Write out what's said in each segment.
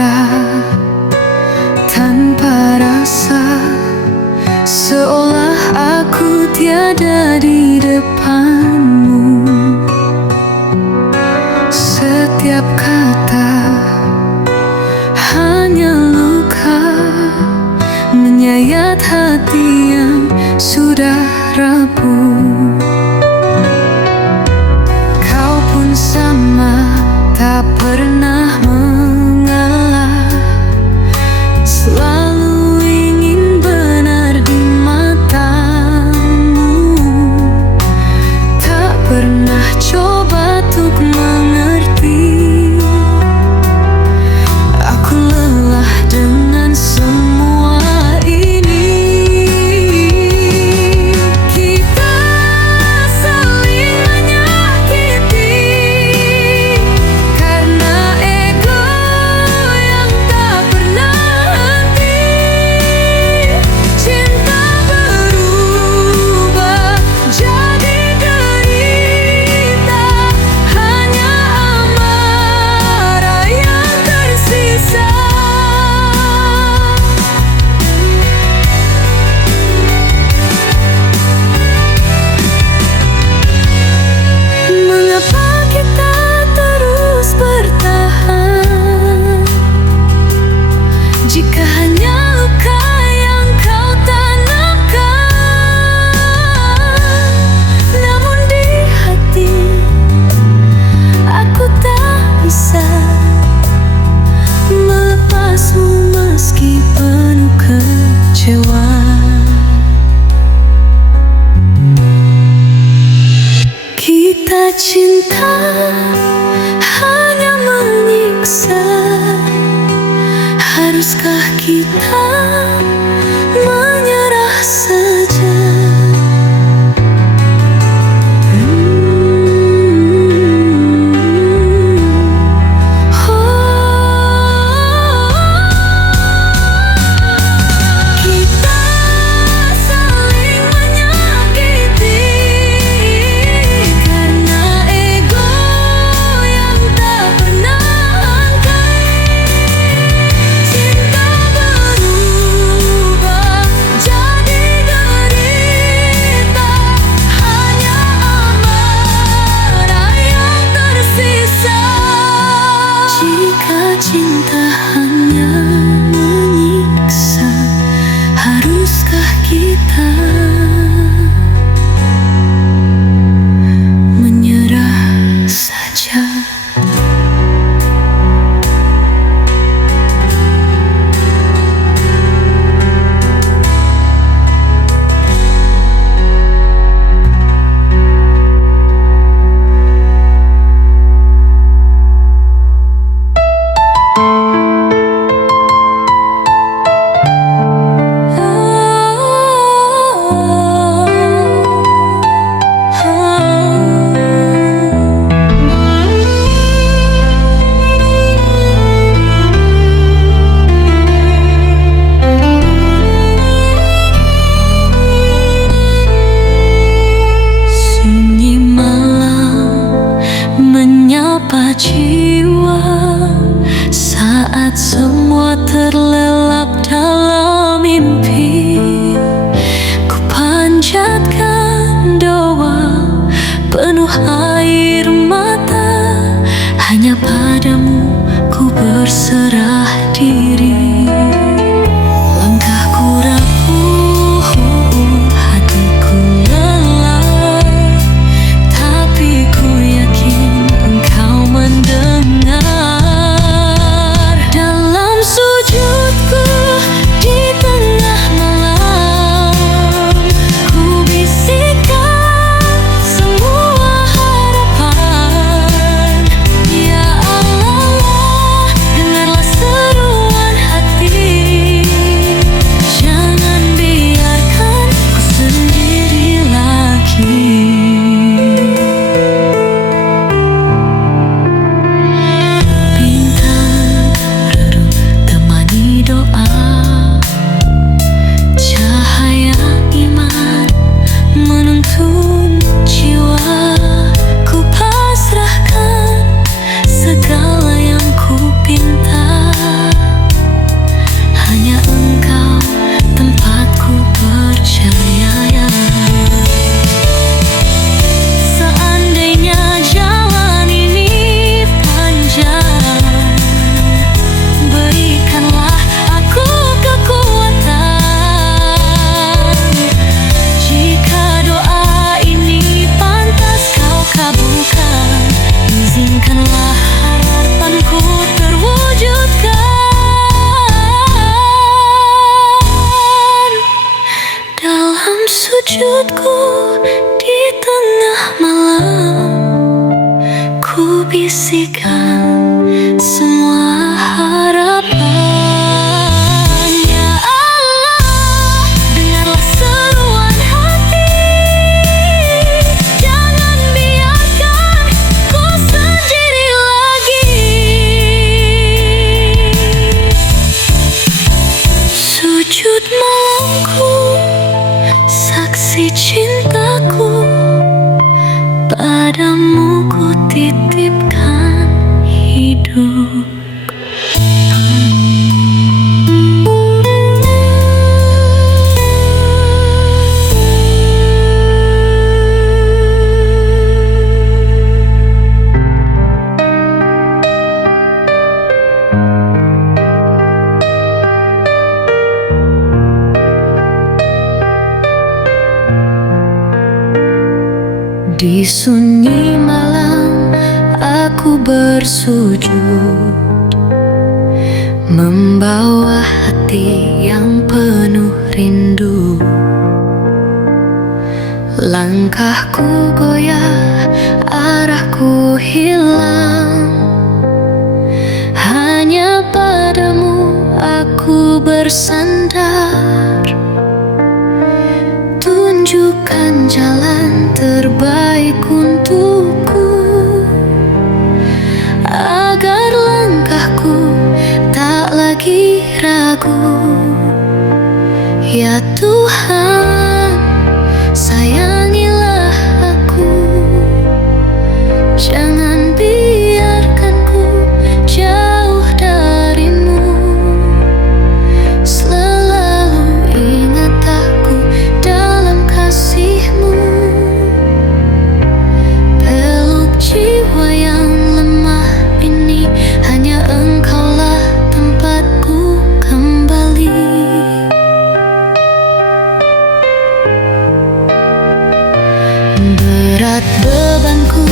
marah tanpa rasa, seolah aku tiada di depanmu. Setiap kata hanya luka, menyayat hati yang sudah rapuh. Kau pun sama, tak pernah mengalah, selalu ingin benar di matamu. Tak pernah coba untuk mengerti, aku lelah dengan semua ini. Kita saling menyakiti karena ego yang tak pernah henti. Cinta berubah jadi derita, hanya amarah yang tersisa. Mengapa kita terus bertahan jika hanya luka yang kau tanamkan? Namun di hati aku tak bisa melepasmu meski penuh kecewa. Kita cinta hanya menyiksa, haruskah kita menyerah saja? Kita saling menyakiti karena ego yang tak pernah henti. Cinta berubah jadi derita, hanya amarah yang tersisa. Jika cinta hanya menyiksa, haruskah kita menyerah saja? Sunyi malam menyapa jiwa saat semua terlelap dalam mimpi. Ku panjatkan doa penuh air mata, hanya padamu ku berserah diri. Langkahku rapuh, hatiku lelah, tapi ku yakin engkau mendengar. Dalam sujudku di tengah malam, ku bisikkan semua harapan. Ya Allah, dengarlah Di sunyi malam aku bersujud, membawa hati yang penuh rindu. Langkahku goyah, arahku hilang, hanya padamu aku bersandar. Tunjukkan jalan terbaik untukku, agar langkahku tak lagi ragu. Ya Tuhan, sayangilah aku, jangan biarkan ku jauh darimu. Selalu ingat aku dalam kasih-Mu. Peluk jiwa yang lemah ini, hanya Engkaulah tempatku kembali. Berat bebanku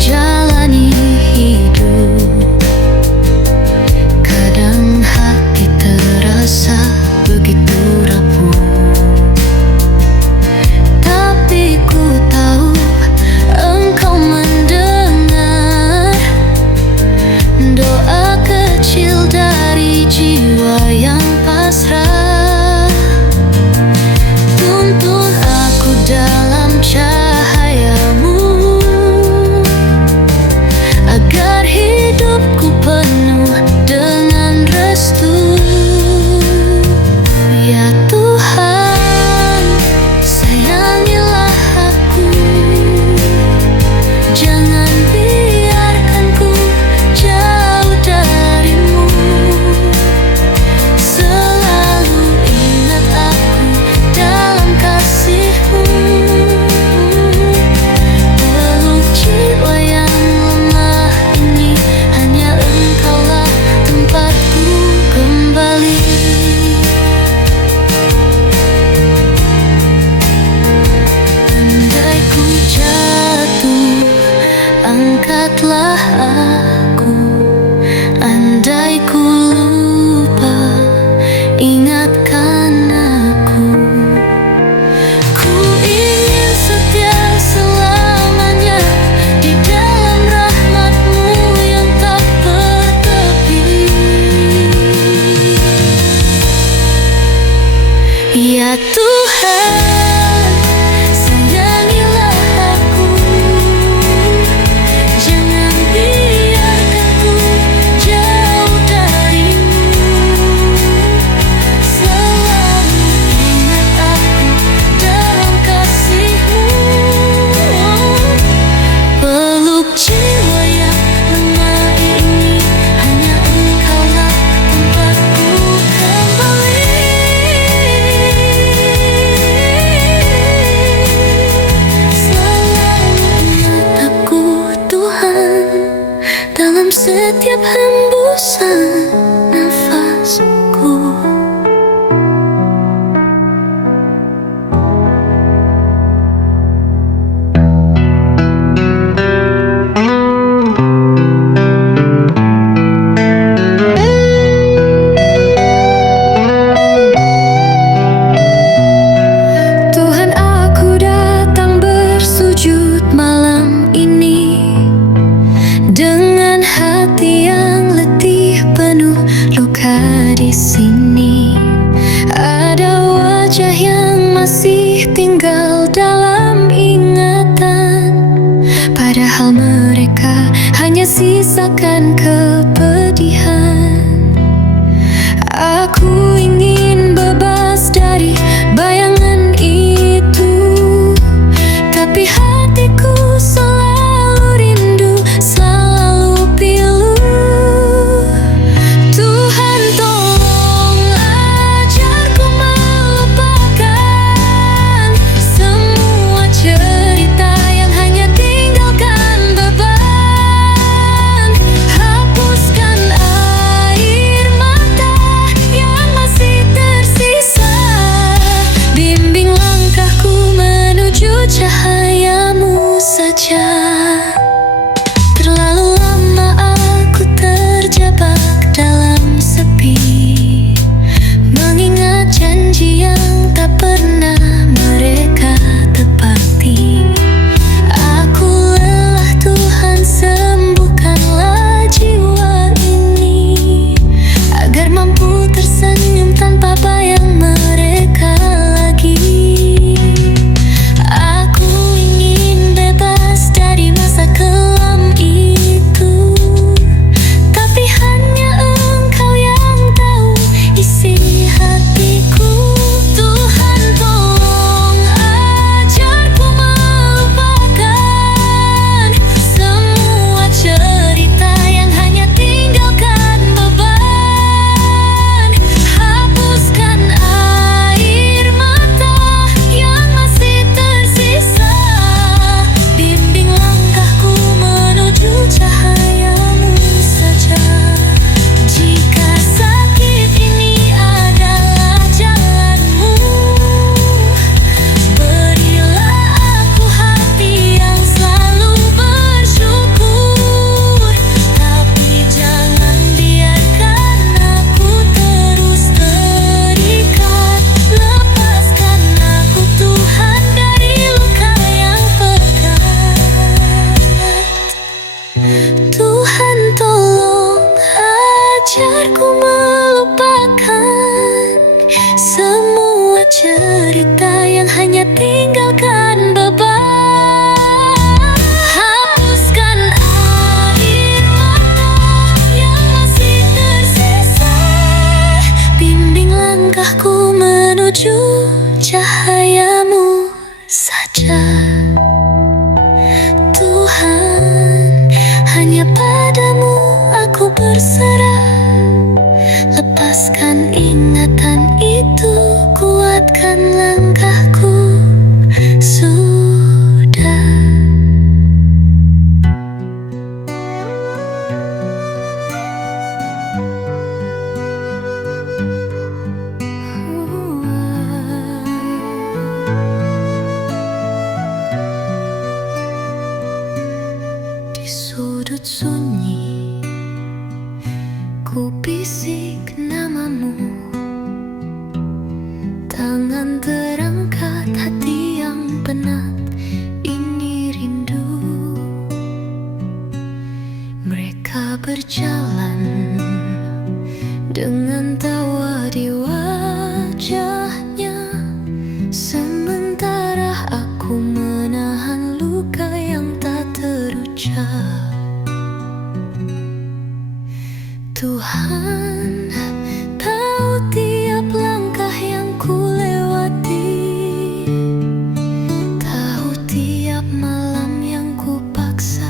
jalani hidup, kadang hati terasa begitu rapuh. Tapi ku tahu Engkau mendengar doa kecil dari jiwa yang pasrah. Tuntun aku dalam cahaya-Mu, agar hidupku penuh dengan restu. Ya Tuhan, sayangilah aku, jangan biarkan ku jauh darimu. Selalu ingat aku dalam kasih-Mu. Peluk jiwa yang lemah ini, hanya Engkaulah tempatku kembali. Andai ku jatuh, angkatlah aku. Andai ku lupa, ingatkan aku. Ku ingin setia selamanya di dalam rahmat-Mu yang tak bertepi. Ya Tuhan, sayangilah aku, jangan biarkan ku jauh darimu. Selalu ingat aku dalam kasih-Mu. Peluk jiwa yang lemah ini, hanya Engkaulah tempatku kembali. Selalu ingat aku Tuhan, dalam setiap hembusan nafasku. Tuhan, aku datang bersujud malam ini, dengan hati yang letih penuh luka di sini. Ada wajah yang masih tinggal dalam ingatan, padahal mereka hanya sisakan kepedihan. Aku ingin bebas dari bayangan itu, tapi hatiku selalu rindu, selalu pilu. Tuhan, tolong ajarku melupakan semua cerita yang hanya tinggalkan beban. Hapus melupakan semua cerita yang hanya tinggalkan beban. Hapuskan air mata yang masih tersisa, bimbing langkahku menuju cahayamu saja. Tuhan, hanya padamu aku berserah. Lepaskan ingatan itu, kuatkan langkahku, sudah. Di sudut sunyi ku bisik namamu, tangan terangkat, hati yang penat ini rindu. Mereka berjalan dengan tawa di wajahnya, sementara aku menahan luka yang tak terucap. Tuhan tahu tiap langkah yang ku lewati, tahu tiap malam yang ku paksa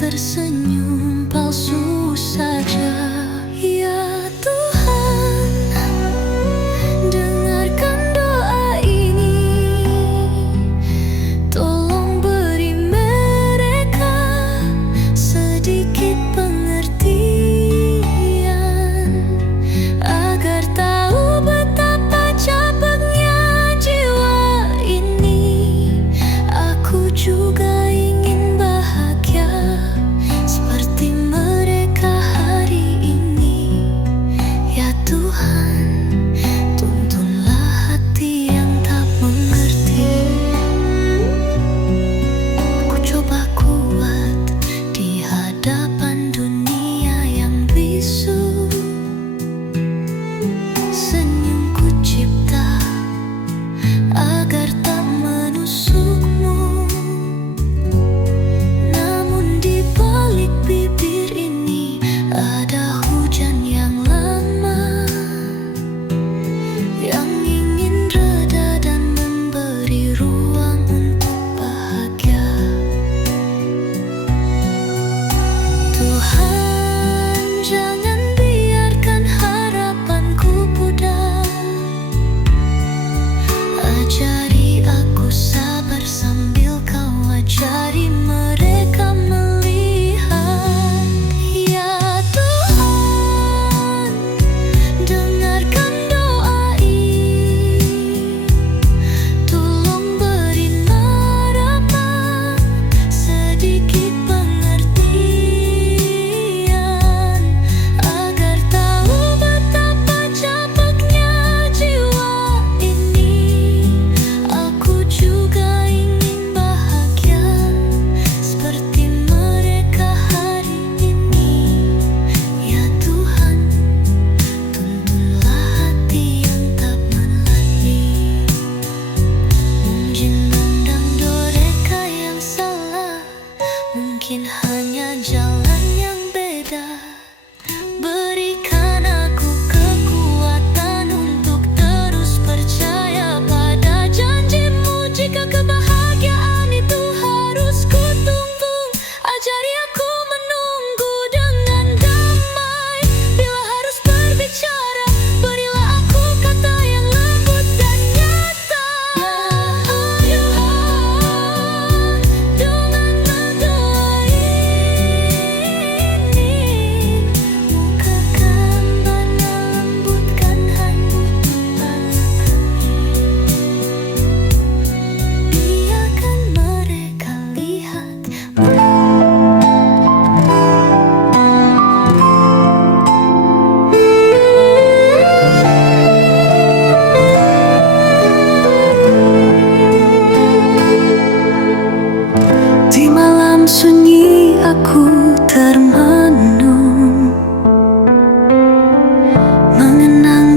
tersenyum palsu saja. Ya Tuhan,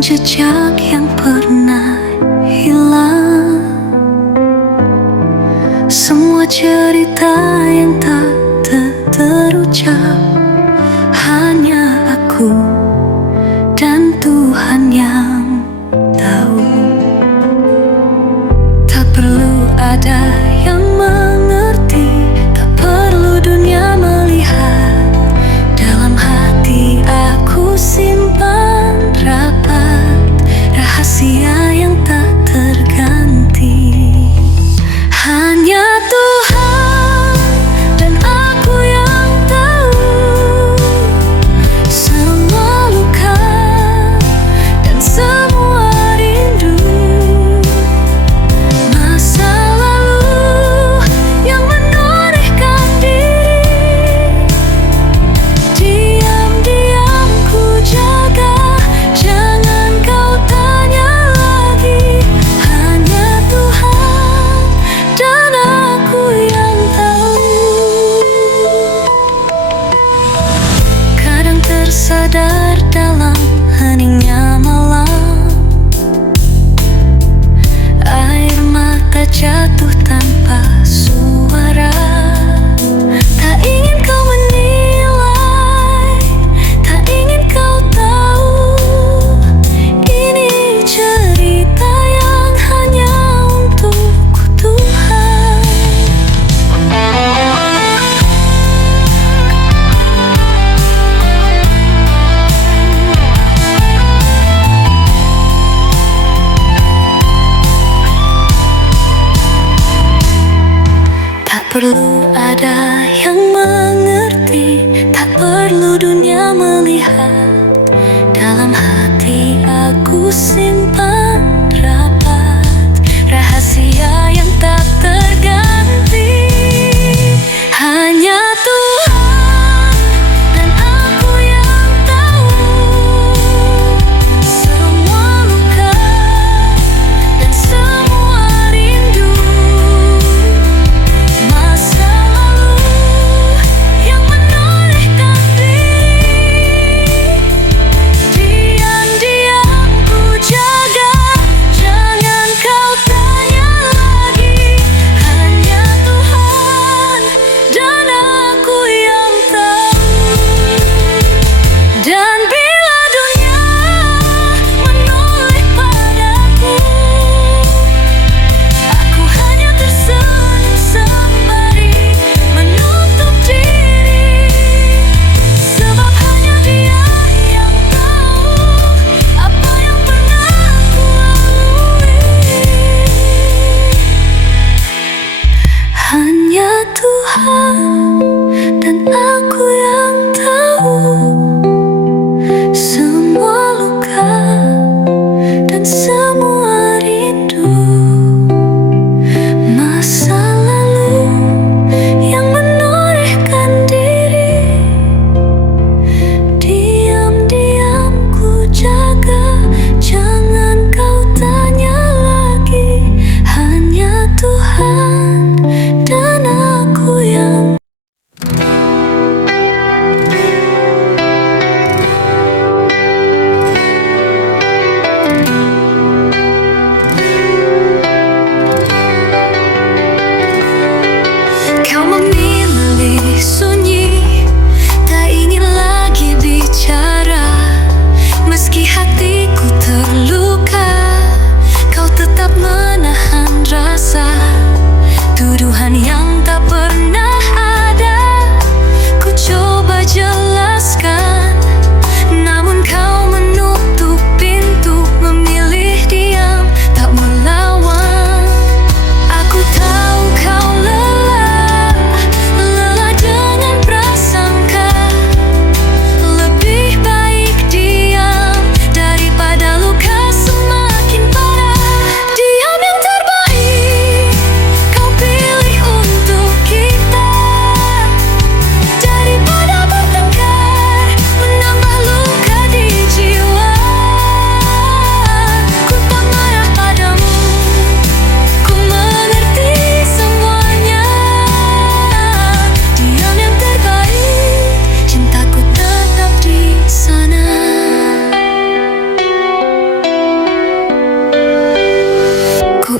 jejak yang pernah hilang, semua cerita yang tak terucap. Hanya aku dan Tuhan yang tahu. Tak perlu ada yang mengerti, tak perlu dunia melihat. Dalam hati aku simpan rapat rahasia yang tak terganti. Hanya Tuhan dan aku yang tahu semua luka dan semua rindu, masa lalu yang menorehkan diri. Diam-diam ku jaga, jangan kau tanya lagi. Hanya Tuhan dan aku yang tahu. Kadang tersadar dalam heningnya malam, air mata jatuh tanpa suara. Tak ingin kau menilai, tak ingin kau tahu. Ini cerita yang hanya untukku Tuhan. Tak perlu ada yang mengerti, tak perlu dunia melihat. Dalam hati aku simpan rapat rahasia yang tak terganti. Hanya Tuhan dan aku yang tahu semua luka dan semua rindu, masa lalu yang menorehkan diri. Diam-diam ku jaga, jangan kau tanya lagi.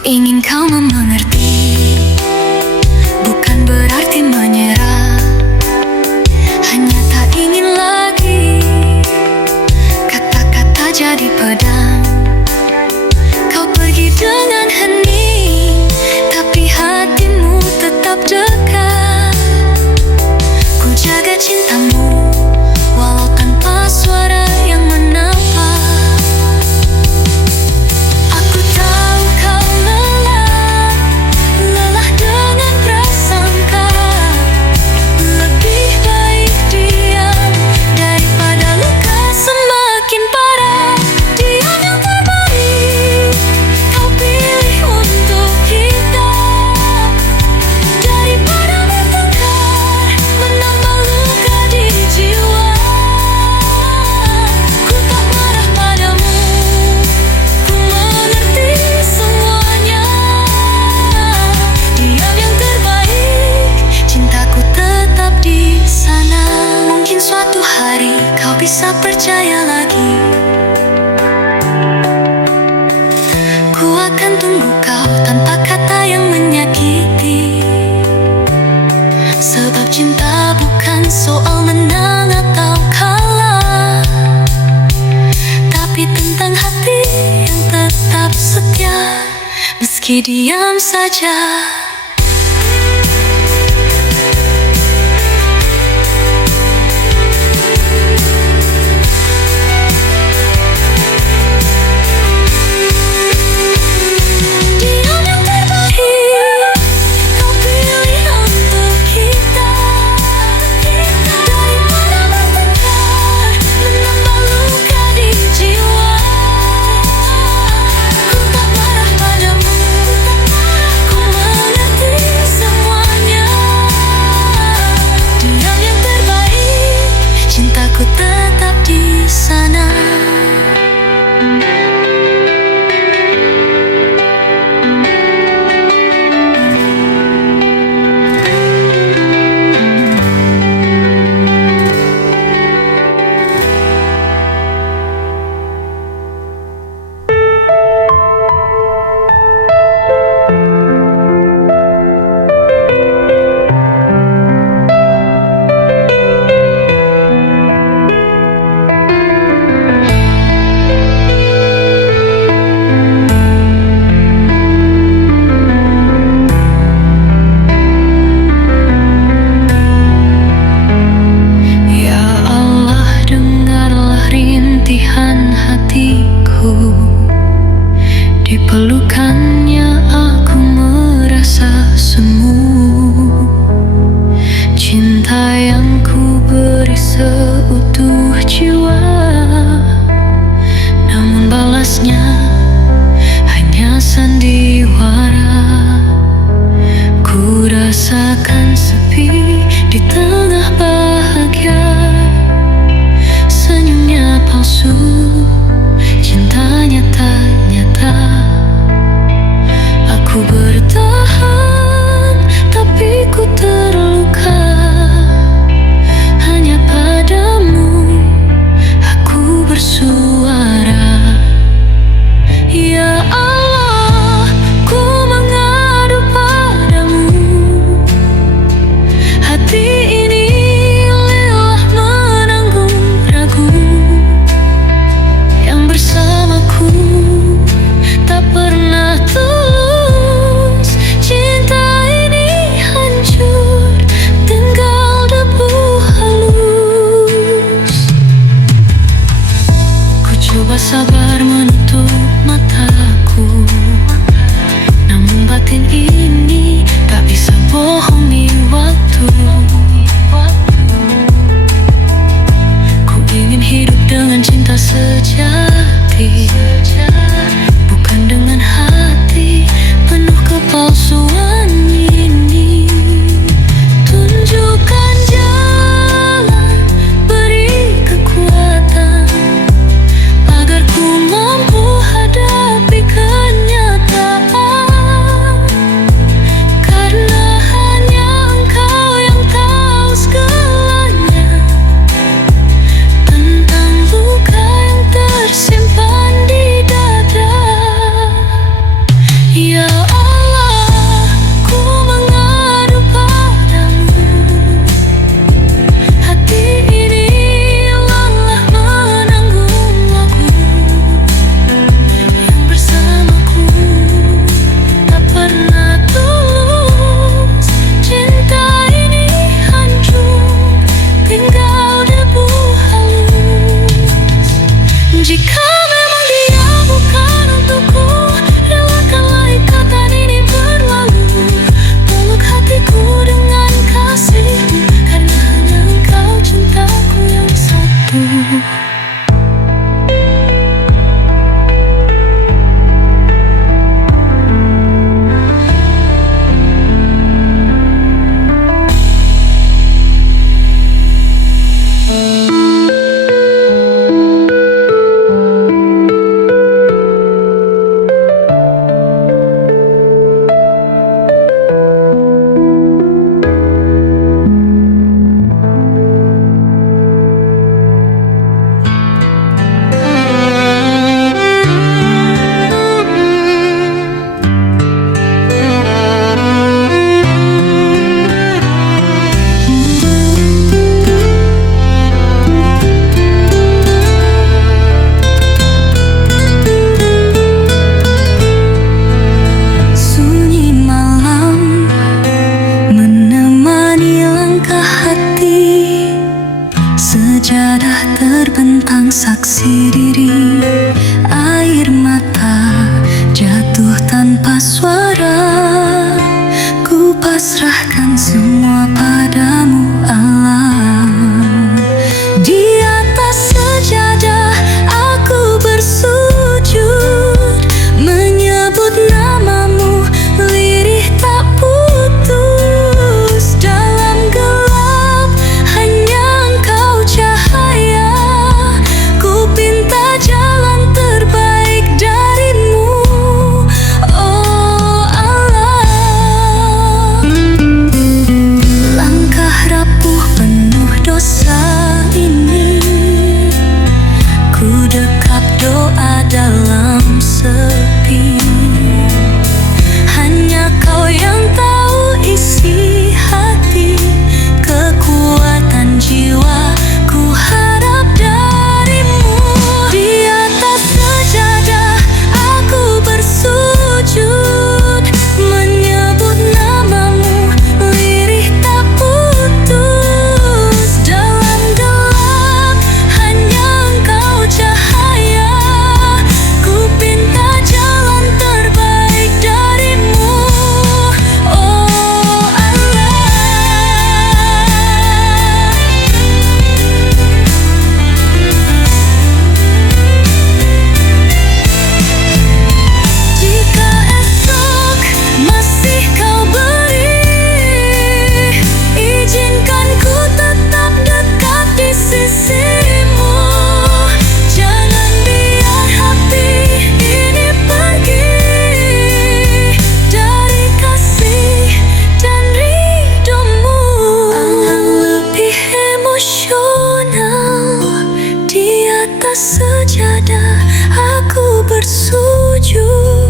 ingin kau mengerti, bukan berarti menyerah, hanya tak ingin lagi kata-kata jadi pedang. Kau pergi dengan hening, tapi hatimu tetap dekat. Ku jaga cintamu walau tanpa suara yang menapa. Aku tahu kau lelah dengan prasangka. Lebih baik diam daripada luka semakin parah. Diam yang terbaik kau pilih untuk kita, daripada bertengkar menambah luka di jiwa. Ku tak marah padamu, ku mengerti semuanya. Diam yang terbaik, cintaku tetap di sana. Mungkin suatu hari kau bisa percaya lagi. Ku akan tunggu kau tanpa kata yang menyakiti. Sebab cinta bukan soal menang atau kalah, tapi tentang hati yang tetap setia meski diam saja. Diam yang terbaik kau pilih untuk kita, daripada bertengkar menambah luka di jiwa. Ku tak marah padamu, ku mengerti semuanya. Diam yang terbaik, cintaku tetap di sana. Ya Allah, dengarlah rintihan hatiku. Di pelukannya aku merasa semu. Cinta yang ku beri seutuh jiwa, namun balasnya hanya sandiwara. Ku rasakan sepi di tengah bahagia. Senyumnya palsu, cintanya tak nyata. Aku bertahan, tapi ku terluka. Hanya padamu aku bersuara. Ya Allah, ku mengadu padamu. Hati ini lelah menanggung ragu. Yang bersamaku tak pernah tulus. Cinta ini hancur, tinggal debu halus. Ku coba sabar menutup mataku, namun batin ini tak bisa bohongi waktu. Ku ingin hidup dengan cinta sejati, bukan dengan hati penuh kepalsuan ini. Tunjukkan jalan, beri kekuatan, agar ku mampu hadapi kenyataan. Karena hanya Engkau yang tahu segalanya tentang luka yang tersisa. bersujud,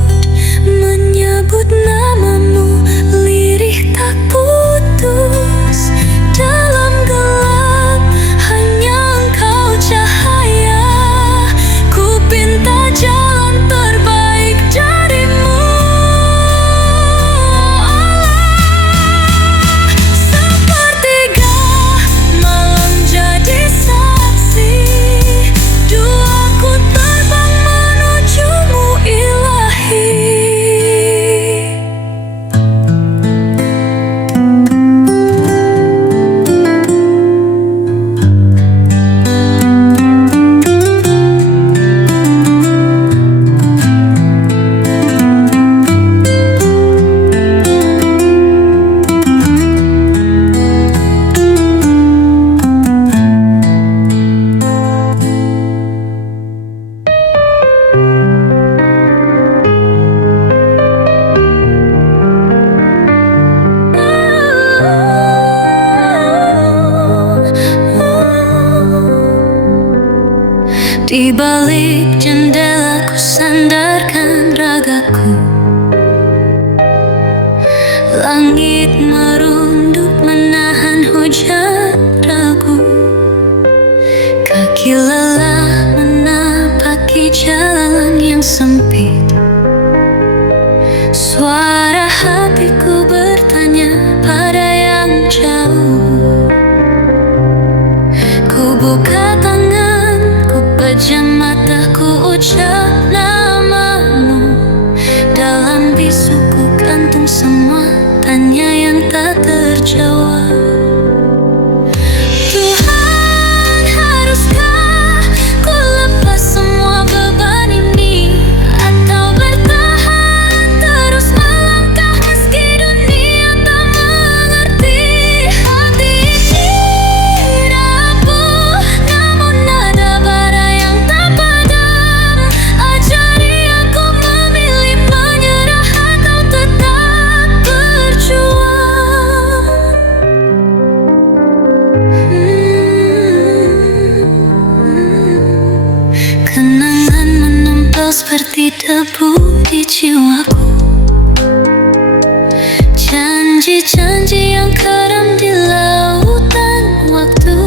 menyebut namamu, lirih tak putus. Dalam gelap hanya engkau cahaya, ku pinta jalan terbaik darimu. Sepertiga malam jadi saksi, doaku terbang menujumu ilahi. Di balik jendela ku sandarkan ragaku, langit merunduk menahan hujan ragu. Kaki lelah menapaki jalan yang sempit, suara hatiku bertanya pada yang jauh. Ku buka tangan, pejam mataku ucap namamu, dalam bisuku gantung semua tanya yang tak terjawab. Tuhan, haruskah ku lepas semua beban ini, atau bertahan terus melangkah meski dunia tak mengerti? Hati ini rapuh, namun ada bara yang tak padam. Ajari aku memilih, menyerah atau tetap berjuang. Kenangan menempel seperti debu di jiwaku, janji-janji yang karam di lautan waktu.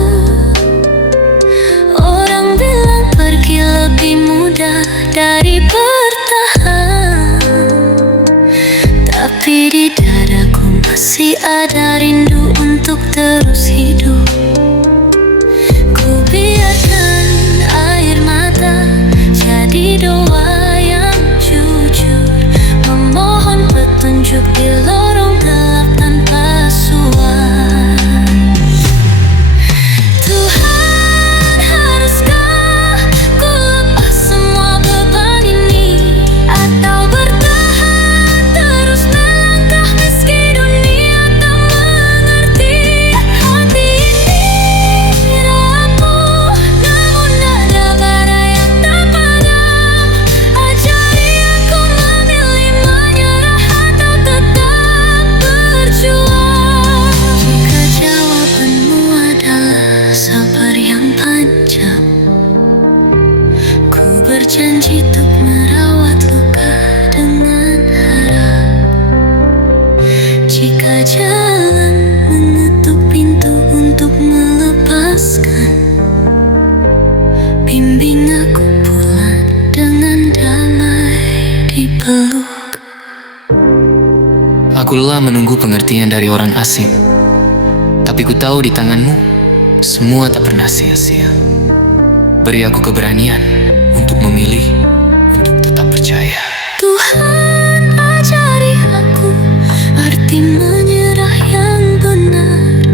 Orang bilang pergi lebih mudah dari bertahan, tapi di dadaku masih ada rindu untuk terus hidup. Ku biarkan air mata jadi doa yang jujur, memohon petunjuk di lorong gelap tanpa suara. Tuhan, haruskah ku lepas semua beban ini, atau bertahan terus melangkah meski dunia tak mengerti? Hati ini rapuh, namun ada bara yang tak padam. Ajari aku memilih, menyerah atau tetap berjuang. Jika jawabanmu adalah sabar yang panjang, ku berjanji untuk merawat luka dengan harap. Jika jalan mengetuk pintu untuk melepaskan, bimbing aku pulang dengan damai di peluk. Aku lelah menunggu pengertian dari orang asing, tapi ku tahu di tanganmu semua tak pernah sia-sia. Beri aku keberanian untuk memilih, untuk tetap percaya. Tuhan, ajari aku arti menyerah yang benar,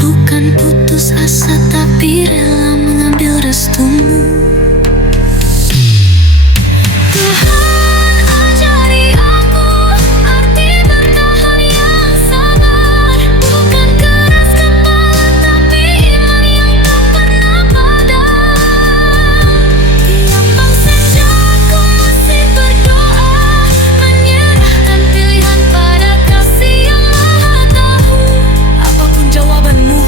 bukan putus asa tapi rela mengambil restumu. Tuhan, ajari aku arti bertahan yang sabar, bukan keras kepala tapi iman yang tak pernah padam. Tiap bang senja ku masih berdoa, menyerahkan pilihan pada kasih yang maha tahu. Apapun jawabanmu,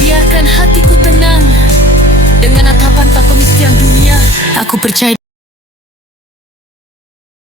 biarkan hatiku tenang. Dengan atapan tak pemistian dunia, aku percaya